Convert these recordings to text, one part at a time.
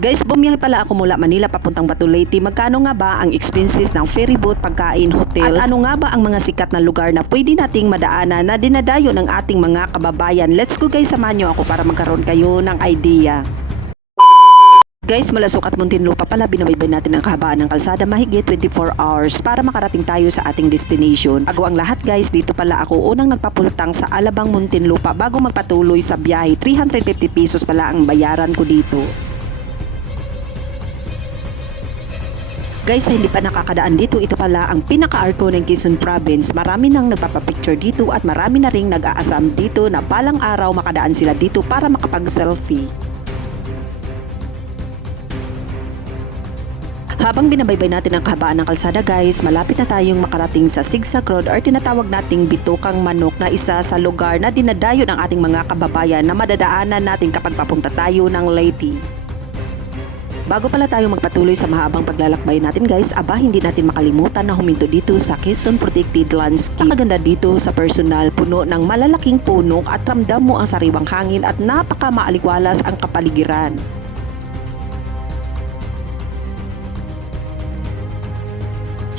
Guys, bumiyahe pala ako mula Manila papuntang Batu Leyte. Magkano nga ba ang expenses ng ferry boat, pagkain, hotel? At ano nga ba ang mga sikat na lugar na pwede nating madaanan na dinadayo ng ating mga kababayan? Let's go guys, samahan nyo ako para magkaroon kayo ng idea. Guys, mula Sucat Muntinlupa pala binabaybay natin ang kahabaan ng kalsada mahigit 24 hours para makarating tayo sa ating destination. Bago ang lahat guys, dito pala ako unang nagpapultang sa Alabang Muntinlupa bago magpatuloy sa biyahe. 350 pesos pala ang bayaran ko dito. Guys, hindi pa nakakadaan dito, ito pala ang pinaka-arko ng Quezon Province. Marami nang nagpapapicture dito at marami na ring nag-aasam dito na balang araw makadaan sila dito para makapag-selfie. Habang binabaybay natin ang kahabaan ng kalsada guys, malapit na tayong makarating sa Zigzag Road or tinatawag nating Bitokang Manok na isa sa lugar na dinadayo ng ating mga kababayan na madadaanan natin kapag papunta tayo ng Leyte. Bago pala tayo magpatuloy sa mahabang paglalakbay natin guys, hindi natin makalimutan na huminto dito sa Quezon Protected Landscape. Napakaganda dito sa personal, puno ng malalaking puno at ramdam mo ang sariwang hangin at napaka maaligwalas ang kapaligiran.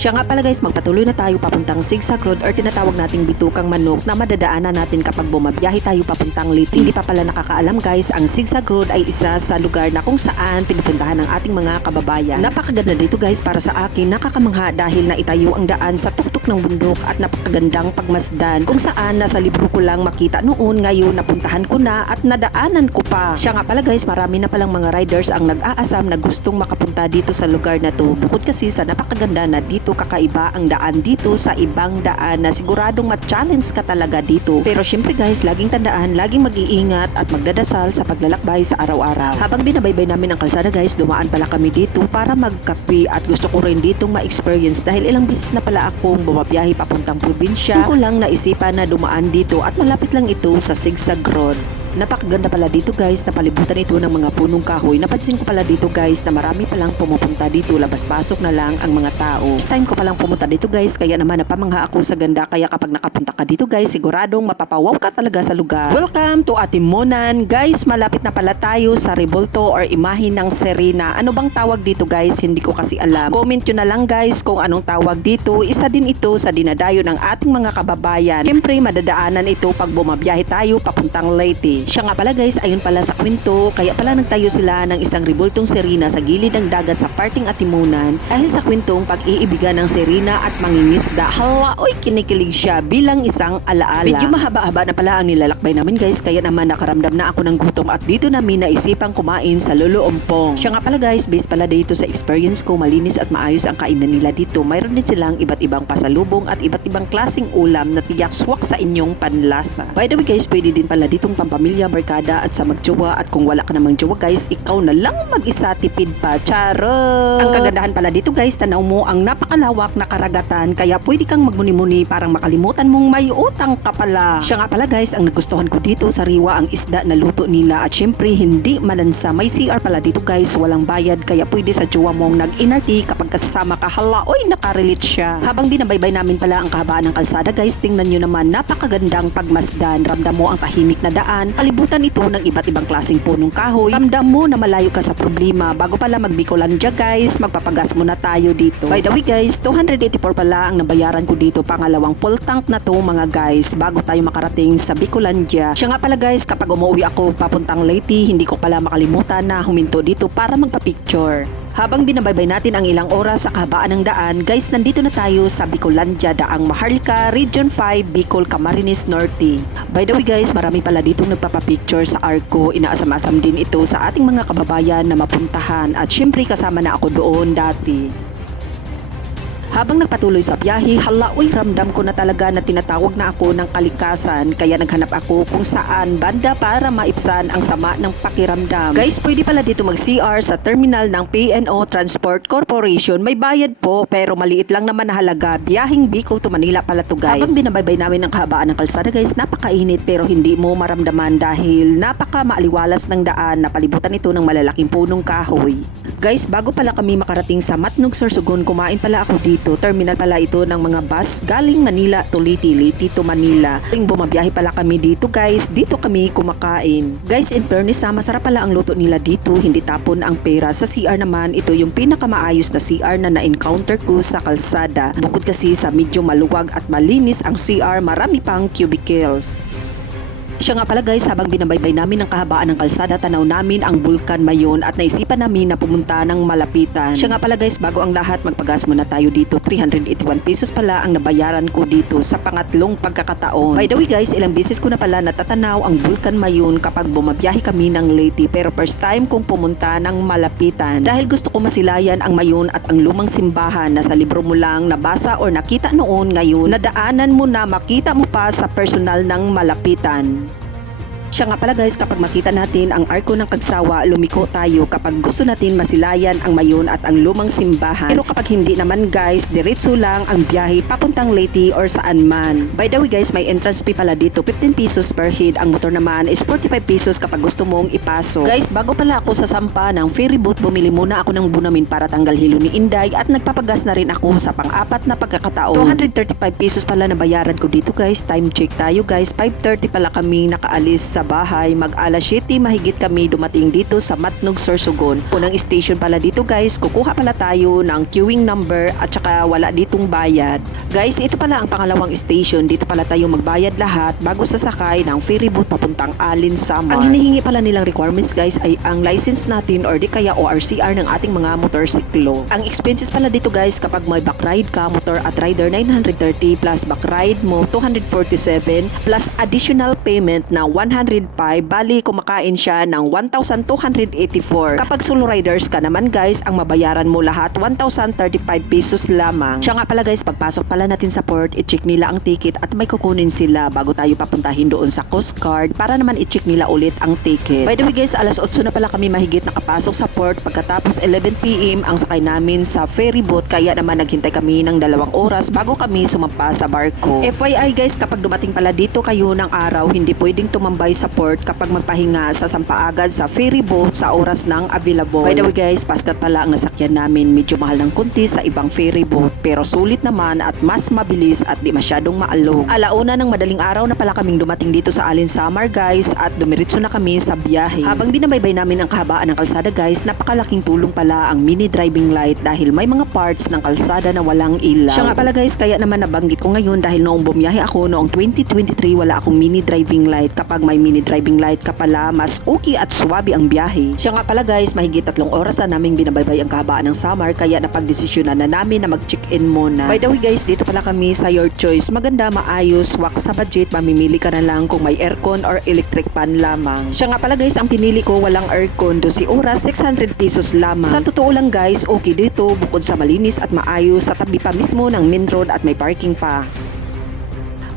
Siya nga pala guys, magpatuloy na tayo papuntang Zigzag Road or tinatawag nating Bitokang Manok na madadaanan natin kapag bumabiyahe tayo papuntang Leyte. Hindi pa pala nakakaalam guys, ang Zigzag Road ay isa sa lugar na kung saan pinupuntahan ng ating mga kababayan. Napakaganda dito guys para sa akin, nakakamangha dahil naitayo ang daan sa tuktok ng bundok at napakagandang pagmasdan kung saan nasa libro ko lang makita noon, ngayon napuntahan ko na at nadaanan ko pa. Siya nga pala guys, marami na palang mga riders ang nag-aasam na gustong makapunta dito sa lugar na to. Bukod kasi sa napakaganda na dito, kakaiba ang daan dito sa ibang daan na siguradong ma-challenge ka talaga dito. Pero syempre guys, laging tandaan, laging mag-iingat at magdadasal sa paglalakbay sa araw-araw. Habang binabaybay namin ang kalsada guys, dumaan pala kami dito para magkape at gusto ko rin ditong ma-experience dahil ilang beses na pala akong bumabiyahe papuntang probinsya. Hindi ko lang naisipan na dumaan dito at malapit lang ito sa Zigzag Road. Napakaganda pala dito guys, napalibutan ito ng mga punong kahoy. Napansin ko pala dito guys na marami palang pumupunta dito, labas-pasok na lang ang mga tao. First time ko palang pumunta dito guys, kaya naman napamangha ako sa ganda. Kaya kapag nakapunta ka dito guys, siguradong mapapawaw ka talaga sa lugar. Welcome to Atimonan. Guys, malapit na pala tayo sa Rebulto or imahe ng Serena. Ano bang tawag dito guys? Hindi ko kasi alam. Comment nyo na lang guys kung anong tawag dito. Isa din ito sa dinadayo ng ating mga kababayan. Siyempre madadaanan ito pag bumabiyahe tayo papuntang Leyte. Siya nga pala guys, ayun pala sa kwento, kaya pala nagtayo sila ng isang rebultong Serena sa gilid ng dagat sa parting Atimonan dahil sa kwentong pag-iibigan ng Serena at mangingisda. Hala, oy, kinikilig siya bilang isang alaala. Medyo mahaba-haba na pala ang nilalakbay namin guys, kaya naman nakaramdam na ako ng gutom at dito namin naisipang kumain sa Lolo Ompong. Siya nga pala guys, based pala dito sa experience ko, malinis at maayos ang kainan nila dito. Mayroon din silang iba't ibang pasalubong at iba't ibang klaseng ulam na tiyak swak sa inyong panlasa. By the way guys, pwede din pala ditong pampamilya, barkada at sa magjowa, at kung wala ka namang jowa guys, ikaw na lang mag-isa, tipid pa. Charot! Ang kagandahan pala dito guys, tanaw mo ang napakalawak na karagatan, kaya pwede kang magmuni-muni parang makalimutan mong may utang ka pala. Siya nga pala guys, ang nagustuhan ko dito, sariwa ang isda na luto nila at syempre hindi malansa. May CR pala dito guys, walang bayad, kaya pwede sa jowa mong nag-inarty kapag kasama ka. Hala, oy, nakarelate siya. Habang binabaybay namin pala ang kahabaan ng kalsada guys, tingnan nyo naman, napakagandang pagmasdan. Ramdam mo ang tahimik na daan, kalibutan ito ng iba't ibang klaseng punong kahoy. Ramdam mo na malayo ka sa problema. Bago pala mag-Bicolandia guys, magpapagas muna tayo dito. By the way guys, 284 pala ang nabayaran ko dito. Pangalawang full tank na to mga guys bago tayo makarating sa Bicolandia. Siya nga pala guys, kapag umuwi ako papuntang Leyte, hindi ko pala makalimutan na huminto dito para magpa-picture. Habang binabaybay natin ang ilang oras sa kahabaan ng daan, guys, nandito na tayo sa Bicolandia, Daang Maharlika, Region 5, Bicol, Camarines Norte. By the way guys, marami pala ditong nagpapapicture sa arko. Inaasam-asam din ito sa ating mga kababayan na mapuntahan at syempre kasama na ako doon dati. Habang nagpatuloy sa biyahe, hala, uy, ramdam ko na talaga na tinatawag na ako ng kalikasan, kaya naghanap ako kung saan banda para maipsan ang sama ng pakiramdam. Guys, pwede pala dito mag-CR sa terminal ng P&O Transport Corporation. May bayad po pero maliit lang naman na halaga. Biyaheng Bicol to Manila pala to guys. Habang binabaybay namin ang kahabaan ng kalsada guys, napakainit pero hindi mo maramdaman dahil napaka maaliwalas ng daan na palibutan ito ng malalaking punong kahoy. Guys, bago pala kami makarating sa Matnog, Sorsogon, kumain pala ako dito. Terminal pala ito ng mga bus galing Manila to Leyte, Leyte to Manila. Tuwing bumabiyahe pala kami dito guys, dito kami kumakain. Guys, in fairness masarap pala ang luto nila dito, hindi tapon ang pera. Sa CR naman, ito yung pinakamaayos na CR na na-encounter ko sa kalsada. Bukod kasi sa medyo maluwag at malinis ang CR, marami pang cubicles. Siya nga pala guys, habang binabaybay namin ang kahabaan ng kalsada, tanaw namin ang Bulkan Mayon at naisipan namin na pumunta ng malapitan. Siya nga pala guys, bago ang lahat, magpagas muna tayo dito. 381 pesos pala ang nabayaran ko dito sa pangatlong pagkakataon. By the way guys, ilang beses ko na pala natatanaw ang Bulkan Mayon kapag bumabiyahe kami ng Leyte, pero first time kong pumunta ng malapitan. Dahil gusto ko masilayan ang Mayon at ang lumang simbahan na sa libro mo lang nabasa or nakita noon, ngayon nadaanan mo na makita mo pa sa personal ng malapitan. Siya nga pala guys, kapag makita natin ang arko ng Kagsawa, lumiko tayo kapag gusto natin masilayan ang Mayon at ang lumang simbahan. Pero kapag hindi naman guys, diretso lang ang biyahe papuntang Leyte or saan man. By the way guys, may entrance fee pala dito, 15 pesos per head. Ang motor naman is 45 pesos kapag gusto mong ipasok. Guys, bago pala ako sasampa ng ferry boat, bumili muna ako ng bunamin para tanggal hilo ni Inday at nagpapagas na rin ako sa pang-apat na pagkakataon. 235 pesos pala na bayaran ko dito guys. Time check tayo guys, 5:30 pala kami nakaalis sa bahay. Mag alas 7 mahigit kami dumating dito sa Matnog, Sorsogon. Unang station pala dito guys, kukuha pala tayo ng queuing number at saka wala ditong bayad. Guys, ito pala ang pangalawang station. Dito pala tayo magbayad lahat bago sasakay ng ferry boat papuntang Alin, Samar. Ang hinihingi pala nilang requirements guys ay ang license natin or di kaya ORCR ng ating mga motorsiklo. Ang expenses pala dito guys, kapag may backride ka, motor at rider 930 plus backride mo 247 plus additional payment na 105, bali kumakain siya ng 1,284. Kapag solo riders ka naman guys, ang mabayaran mo lahat 1,035 pesos lamang. Siya nga pala guys, pagpasok pala natin sa port, i-check nila ang ticket at may kukunin sila bago tayo papuntahin doon sa Coast Guard para naman i-check nila ulit ang ticket. By the way guys, alas 8 na pala kami mahigit nakapasok sa port, pagkatapos 11 PM ang sakay namin sa ferry boat, kaya naman naghintay kami ng 2 oras bago kami sumampa sa barko. FYI guys, kapag dumating pala dito kayo ng araw, hindi pwedeng tumambay sa port kapag magpahinga, sa sampaagad sa ferry boat sa oras ng available. By the way guys, paskat pala ang nasakyan namin, medyo mahal ng kunti sa ibang ferry boat pero sulit naman at mas mabilis at di masyadong maalog. Alauna ng madaling araw na pala kaming dumating dito sa Alin, Samar guys at dumiretso na kami sa biyahe. Habang binabaybay namin ang kahabaan ng kalsada guys, napakalaking tulong pala ang mini driving light dahil may mga parts ng kalsada na walang ilaw. Siya nga pala guys, kaya naman nabanggit ko ngayon dahil noong bumiyahe ako noong 2023 wala akong mini driving light. Kapag may mini driving light ka pala, mas okay at suwabe ang biyahe. Siya nga pala guys, mahigit 3 oras na naming binabaybay ang kahabaan ng Samar, kaya napagdesisyonan na namin na mag-check-in muna. By the way guys, dito pala kami sa Your Choice. Maganda, maayos, wak sa budget, mamimili ka na lang kung may aircon or electric fan lamang. Siya nga pala guys, ang pinili ko walang aircon, 12 oras, 600 pesos lamang. Sa totoo lang guys, okay dito, bukod sa malinis at maayos, sa tabi pa mismo ng main road at may parking pa.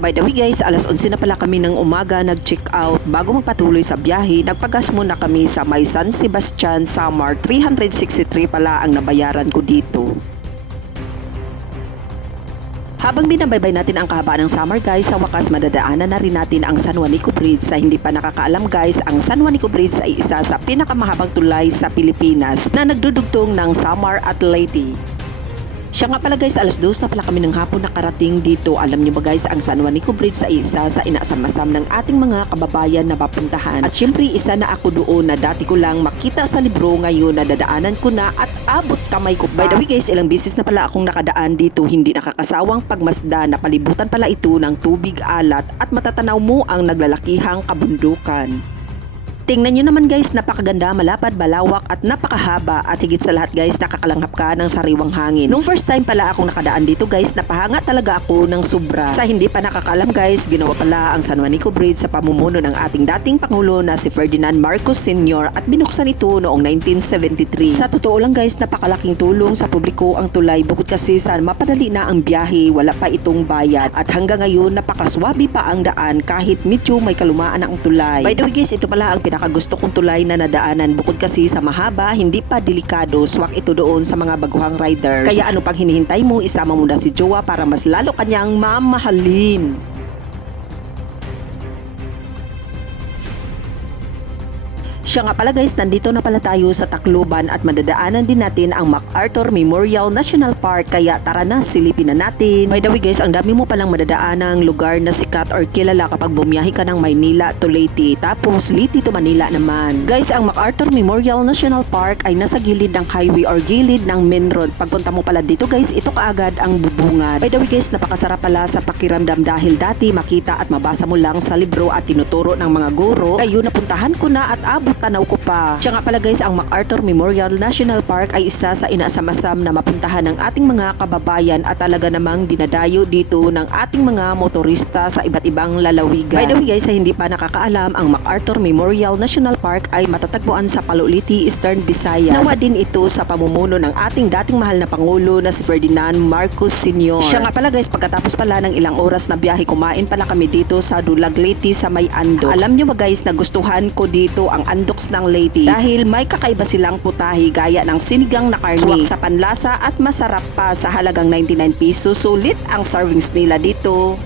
By the way guys, alas 11 na pala kami ng umaga nag-check out. Bago magpatuloy sa biyahe, nagpagas muna kami sa may San Sebastian, Samar. 363 pala ang nabayaran ko dito. Habang binabaybay natin ang kahabaan ng Samar guys, sa wakas madadaanan na rin natin ang San Juanico Bridge. Sa hindi pa nakakaalam guys, ang San Juanico Bridge ay isa sa pinakamahabang tulay sa Pilipinas na nagdudugtong ng Samar at Leyte. Siya nga pala guys, alas 2 na pala kami ng hapon nakarating dito. Alam nyo ba guys, ang San Juanico Bridge ay isa sa inaasam-asam ng ating mga kababayan na mapuntahan. At syempre isa na ako doon na dati ko lang makita sa libro, ngayon na dadaanan ko na at abot kamay ko pa. By the way guys, ilang beses na pala akong nakadaan dito, hindi nakakasawang pagmasda na palibutan pala ito ng tubig alat at matatanaw mo ang naglalakihang kabundukan. Tingnan nyo naman guys, napakaganda, malapad, malawak at napakahaba at higit sa lahat guys, nakakalanghap ka ng sariwang hangin. Nung first time pala akong nakadaan dito guys, napahanga talaga ako ng sobra. Sa hindi pa nakakaalam guys, ginawa pala ang San Juanico Bridge sa pamumuno ng ating dating Pangulo na si Ferdinand Marcos Sr. at binuksan ito noong 1973. Sa totoo lang guys, napakalaking tulong sa publiko ang tulay, bukod kasi sa mapadali na ang biyahe, wala pa itong bayad at hanggang ngayon napakaswabe pa ang daan kahit medyo may kalumaan ang tulay. By the way guys, ito pala ang pinakagusto kong tulay na nadaanan, bukod kasi sa mahaba, hindi pa delikado, swak ito doon sa mga baguhang riders. Kaya ano pang hinihintay mo, isama mo na si Jowa para mas lalo kanyang mamahalin. Siya nga pala guys, nandito na pala tayo sa Tacloban at madadaanan din natin ang MacArthur Memorial National Park, kaya tara na, silipin na natin. By the way guys, ang dami mo palang madadaanang lugar na sikat or kilala kapag bumiyahe ka ng Maynila to Leyte, tapos Leyte to Manila naman. Guys, ang MacArthur Memorial National Park ay nasa gilid ng highway or gilid ng main road. Pagpunta mo pala dito guys, ito kaagad ang bubungad. By the way guys, napakasarap pala sa pakiramdam dahil dati makita at mabasa mo lang sa libro at tinuturo ng mga guro, kayo napuntahan ko na at abot tanaw ko pa. Siya nga pala guys, ang MacArthur Memorial National Park ay isa sa inaasam-asam na mapuntahan ng ating mga kababayan at talaga namang dinadayo dito ng ating mga motorista sa iba't ibang lalawigan. By the way guys, sa hindi pa nakakaalam, ang MacArthur Memorial National Park ay matatagpuan sa Paloliti, Eastern Visayas. Nawa din ito sa pamumuno ng ating dating mahal na Pangulo na si Ferdinand Marcos Sr. Siya nga pala guys, pagkatapos pala ng ilang oras na biyahe, kumain pala kami dito sa Dulag Leyte sa may Andox. Alam nyo ba guys, nagustuhan ko dito ang Andox ng Leyte dahil may kakaiba silang putahe gaya ng sinigang na karne, suwak sa panlasa at masarap pa sa halagang 99 pesos. Sulit ang servings nila dito.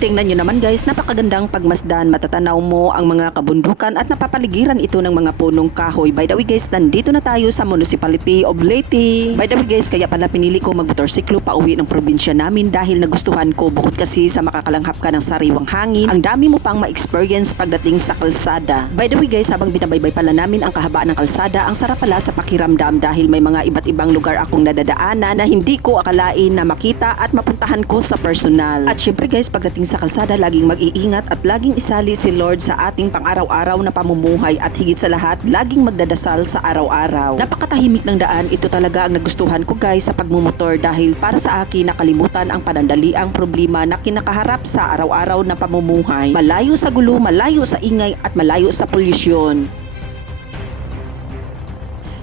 Tingnan nyo naman guys, napakagandang pagmasdan, matatanaw mo ang mga kabundukan at napapaligiran ito ng mga punong kahoy. By the way guys, nandito na tayo sa Municipality of Leyte. By the way guys, kaya pala pinili ko magmotorsiklo pa uwi ng probinsya namin dahil nagustuhan ko, bukod kasi sa makakalanghap ka ng sariwang hangin, ang dami mo pang ma-experience pagdating sa kalsada. By the way guys, habang binabaybay pala namin ang kahabaan ng kalsada, ang sarap pala sa pakiramdam dahil may mga iba't ibang lugar akong nadadaanan na hindi ko akalain na makita at mapuntahan ko sa personal. At syempre guys, pagdating sa kalsada, laging mag-iingat at laging isali si Lord sa ating pang-araw-araw na pamumuhay at higit sa lahat, laging magdadasal sa araw-araw. Napakatahimik ng daan, ito talaga ang nagustuhan ko guys sa pagmumotor dahil para sa akin nakalimutan ang panandaliang problema na kinakaharap sa araw-araw na pamumuhay. Malayo sa gulo, malayo sa ingay at malayo sa polusyon.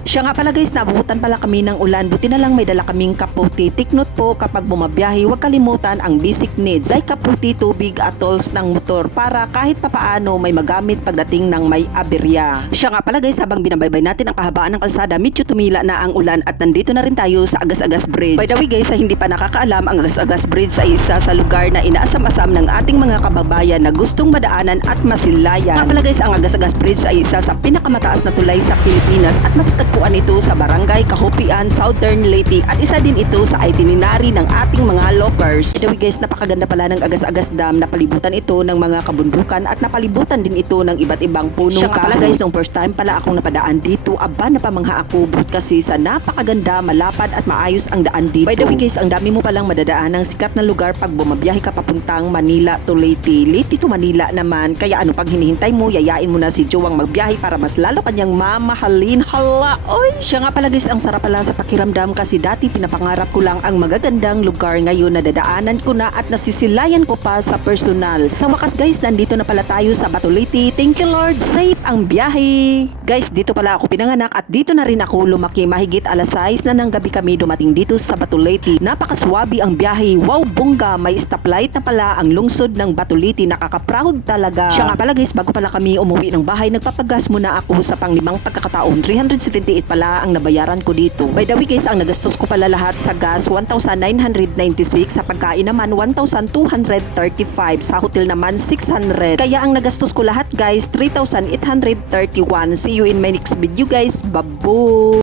Siya nga pala guys, nabuhutan pala kami ng ulan, buti na lang may dala kaming kaputi. Take note po, kapag bumabiyahe, huwag kalimutan ang basic needs like kaputi, tubig at tools ng motor para kahit papaano may magamit pagdating ng may aberya. Siya nga pala guys, habang binabaybay natin ang kahabaan ng kalsada, medyo tumila na ang ulan at nandito na rin tayo sa Agas-Agas Bridge. By the way guys, sa hindi pa nakakaalam, ang Agas-Agas Bridge ay isa sa lugar na inaasam-asam ng ating mga kababayan na gustong madaanan at masilayan. Nga pala guys, ang Agas-Agas Bridge ay isa sa pinakamataas na tulay sa Pilipinas at matatagpuan ito sa Barangay Kahupian, Southern Leyte at isa din ito sa itinerary ng ating mga lopers. By the way guys, napakaganda pala ng Agas-Agas Dam, napalibutan ito ng mga kabundukan at napalibutan din ito ng iba't ibang punong kahoy. Siya nga pala guys, nung first time pala akong napadaan dito, aba napamangha ako kasi sa napakaganda, malapad at maayos ang daan dito. By the way guys, ang dami mo palang madadaan ng sikat na lugar pag bumabiyahe ka papuntang Manila to Leyte. Leyte to Manila naman, kaya ano pag hinihintay mo, yayain mo na si Joang magbiyahe para mas lalo kanyang mamahalin. Hala! Oy, siya nga pala guys, ang sarap pala sa pakiramdam kasi dati pinapangarap ko lang ang magagandang lugar, ngayon nadadaanan ko na at nasisilayan ko pa sa personal. Sa wakas guys, nandito na pala tayo sa Batu Leyte. Thank you Lord, safe ang biyahe. Guys, dito pala ako pinanganak at dito na rin ako lumaki. Mahigit alas 6 na ng gabi kami dumating dito sa Batu Leyte. Napakaswabe ang biyahe. Wow, bongga, may stoplight na pala ang lungsod ng Batu Leyte. Nakaka-proud talaga. Siya nga pala guys, bago pala kami umuwi ng bahay, nagpapagas muna ako sa panglimang pagkakataon. 378 pala ang nabayaran ko dito. By the way guys, ang nagastos ko pala lahat sa gas 1,996, sa pagkain naman 1,235, sa hotel naman 600. Kaya ang nagastos ko lahat guys 3,831. See you in my next video guys. Babu!